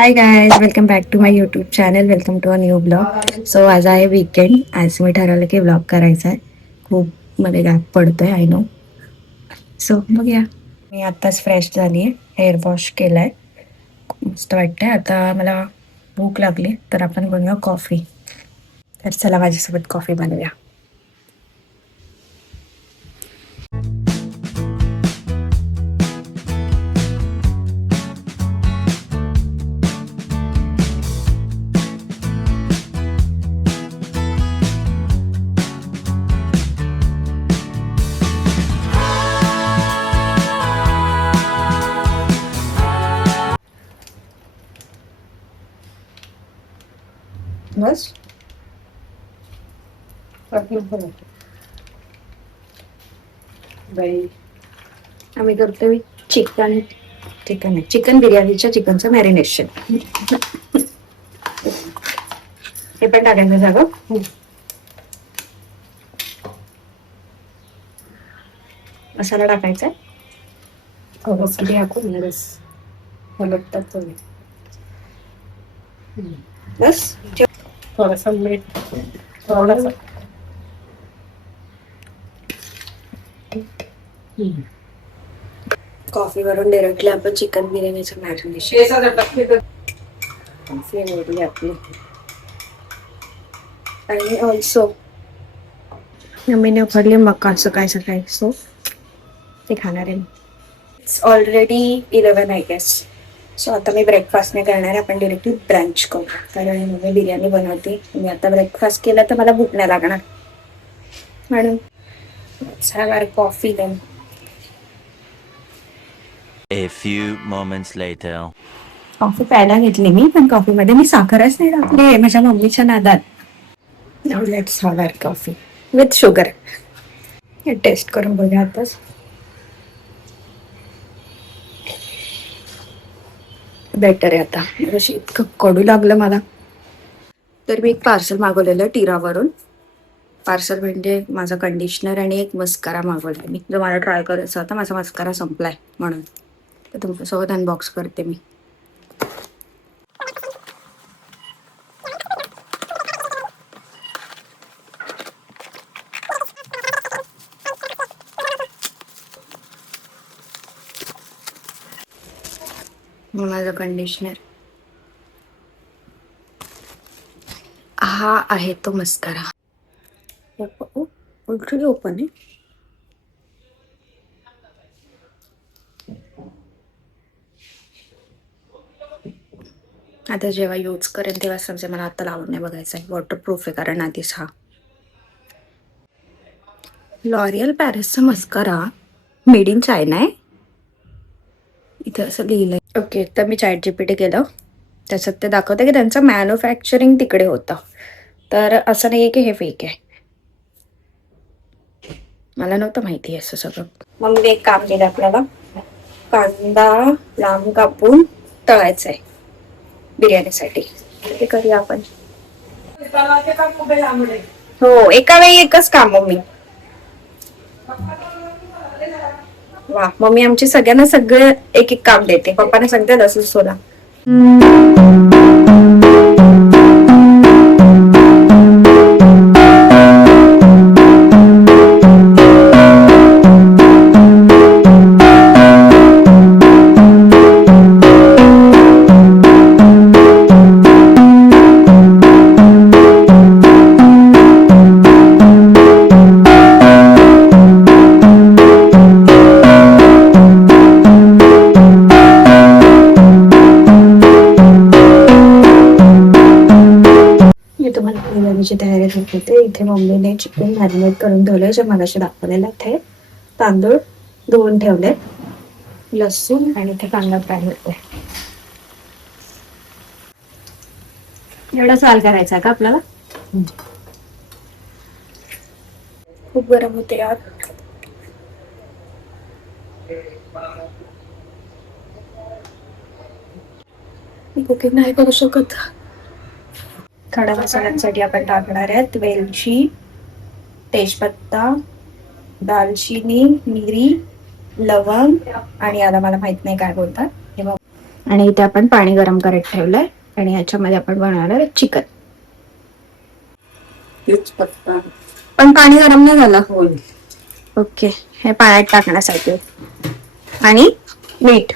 High guys, welcome back to my YouTube channel. Welcome to a new blog. So आज आहे weekend. आज मी ठरवलं की ब्लॉग करायचा आहे. खूप मध्ये गॅप पडतोय, आय नो. सो बघूया. मी आत्ताच फ्रेश झाली आहे, हेअर वॉश केलाय, मस्त वाटतंय. आता मला भूक लागली तर आपण बनवूया कॉफी. तर चला माझ्यासोबत कॉफी बनवूया. बस बाई, आम्ही करतोय चिकन बिर्याणीच्या चिकनचं मॅरिनेशन. हे पण टाकायचं सगळं. मसाला टाकायचा आहे. बस थोडासा मीठ, थोडासा कॉफी वरून डायरेक्टली आपण चिकन बिर्याणीचं मॅरिनेशन आपली. आणि ऑल्सो मम्मीने उकडले मका सकाळी सकाळी, सो ते खाणार आहे. It's already 11 I guess. So आता मी ब्रेकफास्ट नाही करणार आहे, आपण डिरेक्टली ब्रंच करू. कारण मी बिर्याणी बनवते, मी आता ब्रेकफास्ट केला तर मला भूक नाही लागणार म्हणून. Coffee then. A few moments later. Coffee प्यायला घेतली मी, पण कॉफीमध्ये मी साखरच नाही टाकली माझ्या मम्मीच्या नादात. Now let's have our coffee with sugar. हे टेस्ट करून बघूया आताच. बेटर आहे आता. जशी इतकं कडू लागलं मला. तर मी एक पार्सल मागवलेलं टिरावरून. पार्सल म्हणजे माझा कंडिशनर आणि एक मस्कारा मागवला मी, जो मला ट्राय करायचा होता. माझा मस्कारा संपलाय म्हणून. तर तुमच्यासोबत अनबॉक्स करते मी. माझा कंडिशनर हा आहे, तो मस्कारा. ऑलरेडी ओपन आहे. आता जेव्हा यूज करेन तेव्हा समजे. मला आता लावून नाही बघायचं आहे. वॉटरप्रूफ आहे कारण आधीच हा लॉरियल पॅरिसचा मस्कारा मेड इन चायना आहे. इथे असं लिहिलंय. ओके, तर मी ChatGPT केलं, त्याच्यात ते दाखवते की त्यांचं मॅन्युफॅक्चरिंग तिकडे होतं. तर असं नाही आहे की हे फेक आहे. मला नव्हतं माहिती असं सगळं. मग मी एक काम केलं, आपल्याला कांदा लांब कापून तळायचा आहे बिर्याणीसाठी. ते करूया आपण. हो, एका वेळी एकच काम मम्मी. वा, मम्मी आमची सगळ्यांना सगळं एक एक काम देते. पप्पाने सांगते लसूण सोला. बिर्याणीची तयारी करत होते. इथे मम्मीने चिकन मॅरिनेट करून ठेवलंय, जे मगाशी दाखवलेलं आहे. तांदूळ धुवून ठेवले, लसूण आणि इथे कांदा फ्राय होते. एवढा साल करायचा का आपल्याला? खूप गरम होते यार. मी कुकिंग नाही करू शकत. खडा मसाल्यांसाठी आपण टाकणार आहेत वेलची, तेजपत्ता, दालचिनी, मिरी, लवंग आणि याला मला माहित नाही काय बोलतात. आणि इथे आपण पाणी गरम करत ठेवलंय आणि ह्याच्यामध्ये आपण बनवणार आहे चिकन. तेजपत्ता पण पाणी गरम नाही झालं. होईल. ओके, हे पाण्यात टाकण्यासाठी. आणि मीठ.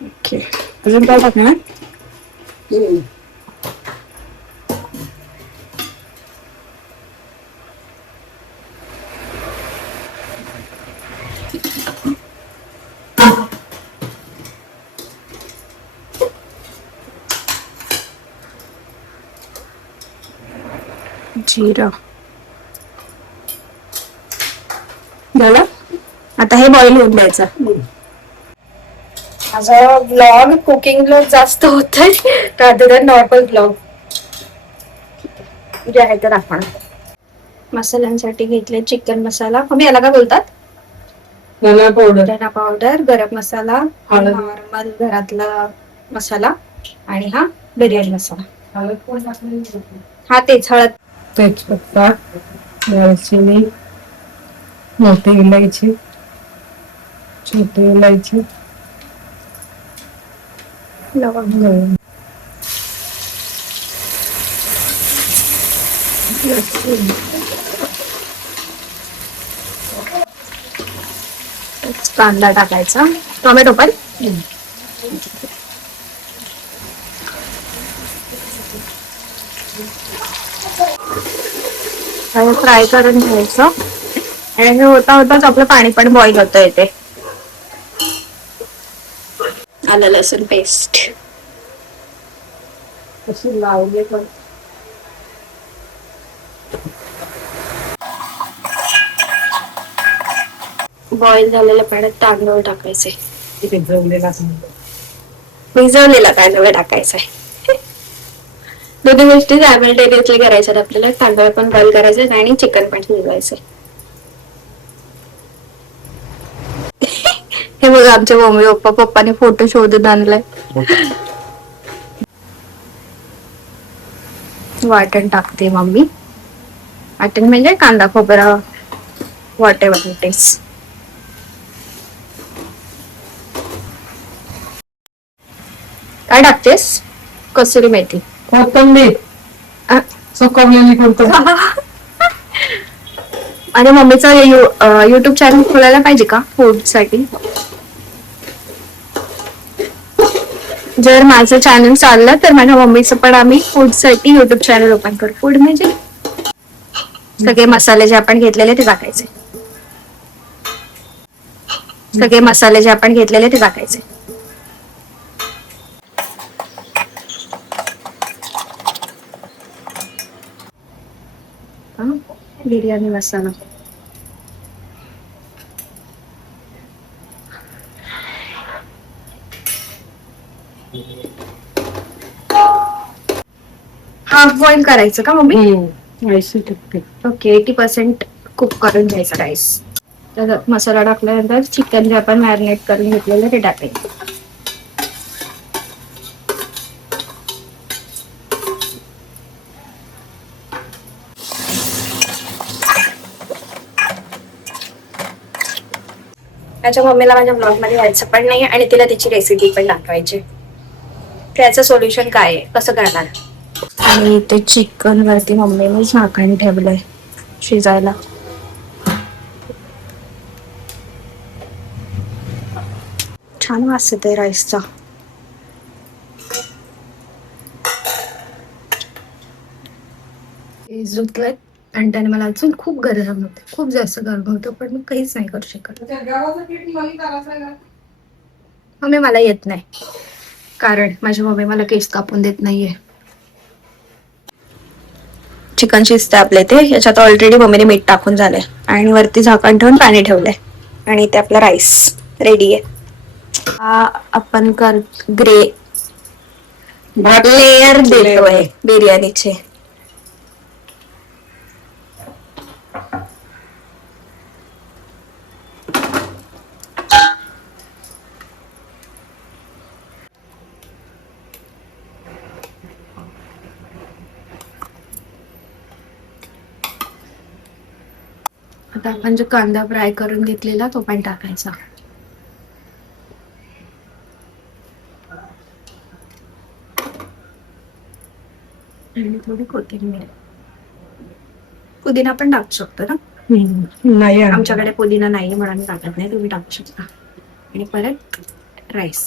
ओके, अजून काय टाकणार? जिरं झालं. आता हे बॉईल होऊन द्यायचं. माझा ब्लॉग कुकिंग ब्लॉग जास्त होत आहे रादर दॅन नॉर्मल ब्लॉग जे आहे तर आपण मसाल्यांसाठी घेतले चिकन मसाला. मग याला काय बोलतात? धना पावडर, धना पावडर, गरम मसाला, हळद. नॉर्मल घरातला मसाला आणि हा बिर्याणी मसाला. हळद पण टाकली होती. हा तेच हळद. तेजपत्ता, दालचिनी, मोठी इलायची, छोटी इलायची, लवंग. कांदा टाकायचा, टोमॅटो पण. फ्राय करून घ्यायचं आणि हे होता होताच आपलं पाणी पण बॉईल होतं इथे. आलं लसूण पेस्ट अशी लावली पण बॉईल झालेल्या पाण्यात तांदूळ टाकायचे. भिजवलेला भिजवलेला तांदूळ टाकायचा आहे. दोन्ही गोष्टी सायमल्टेनियसली करायच्यात आपल्याला. तांदूळ पण बॉईल करायचे आणि चिकन पण शिजवायचं. हे बघा आमच्या मम्मी पप्पाने फोटो शोधून आणलाय. वाटण टाकते मम्मी. वाटण म्हणजे कांदा खोबरा व्हॉट एव्हर इट इज. काय टाकतेस? कसुरी मेथी, कोथिंबीर सुकवलेली कोथिंबीर. आणि मम्मीचा युट्यूब चॅनल खोलायला पाहिजे का फूड साठी? जर माझं चॅनल चाललं तर माझ्या मम्मीचं पण आम्ही फूड साठी युट्यूब चॅनल ओपन करू. फूड म्हणजे सगळे मसाले जे आपण घेतलेले ते टाकायचे. सगळे मसाले जे आपण घेतलेले ते टाकायचे. बिर्याणी मसाला. हाफ बॉईल करायचं का मम्मी? 80%. ओके, 80% कुक करून घ्यायचा राईस. तर मसाला टाकल्यानंतर चिकन जे आपण मॅरिनेट करून घेतलेलं ते टाकायचं. माझ्या मम्मीला माझ्या ब्लॉग मध्ये यायचं पण नाही आणि तिला तिची रेसिपी पण दाखवायची. त्याचं सोल्युशन काय आहे, कसं करणार? आणि ते चिकन वरती मम्मीने झाकण ठेवलंय शिजायला. छान वास येतोय राईसचा. झुकलंय आणि त्याने मला अजून खूप गरम होते, खूप जास्त गरम होतं, पण मी काहीच नाही करू शकत. मम्मी मला येत नाही कारण माझी मम्मी मला केस कापून देत नाहीये. चिकन शिजते आपले ते, याच्यात ऑलरेडी मम्मीने मीठ टाकून झालंय आणि वरती झाकण ठेवून पाणी ठेवलंय आणि ते आपला राईस रेडी आहे. हा आपण लेयर देतोय बिर्याणीचे. आता आपण जो कांदा फ्राय करून घेतलेला तो पण टाकायचा. आणि थोडी कोथिंबीर. पुदिना पण टाकू शकतो ना. नाही आमच्याकडे पुदिना नाही म्हणून टाकत नाही, तुम्ही टाकू शकता. आणि परत rice.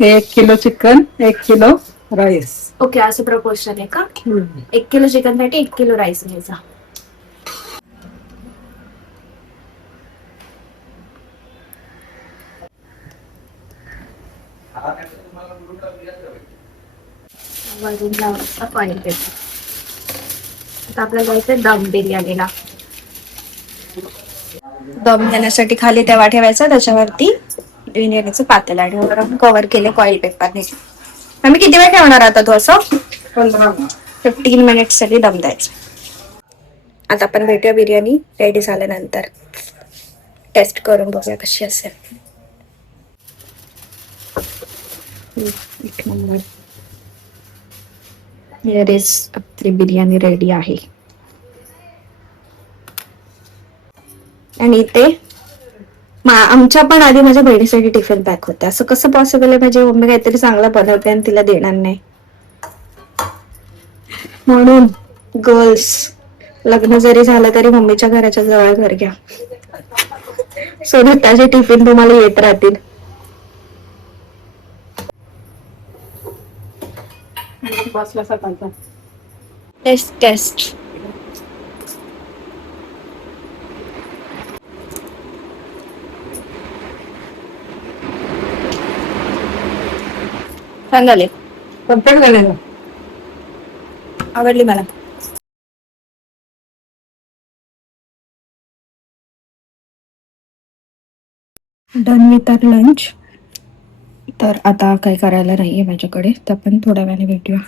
1 kilo chicken 1 kilo rice. Okay, असं प्रपोर्शन आहे का? 1 किलो चिकन साठी 1 किलो राईस घ्यायचा. वरून लावायचा ऑइल पेपर. आता आपल्याला जायचं दम बिर्याणीला. दम देण्यासाठी खाली तवा ठेवायचा, त्याच्यावरती बिर्याणीचं पातेलं आणि वरून कव्हर केले ऑइल पेपरने. आम्ही किती वेळ ठेवणार आता तो असं? 15 मिनिट्स साठी दम द्यायचा. आता आपण भेटूया बिर्याणी रेडी झाल्यानंतर. टेस्ट करून बघूया कशी असेल. एक नंबर. हिअर इज आपली बिर्याणी रेडी आहे. आणि इथे आमच्या पण आधी माझ्या बहिणीसाठी टिफिन पॅक होते. असं कसं पॉसिबल आहे? माझी मम्मी काहीतरी चांगलं बनवते आणि तिला देणार नाही. म्हणून गर्ल्स, लग्न जरी झालं तरी मम्मीच्या घराच्या जवळ घर घ्या. त्याचे टिफिन तुम्हाला येत राहतील. बसल्यासारखा. Taste taste. छान झाले. परफेक्ट झाले ना. आवडली मला. Done with our lunch. तर आता काही करायला नाहीये माझ्याकडे, तर आपण थोड्या वेळाने भेटूया.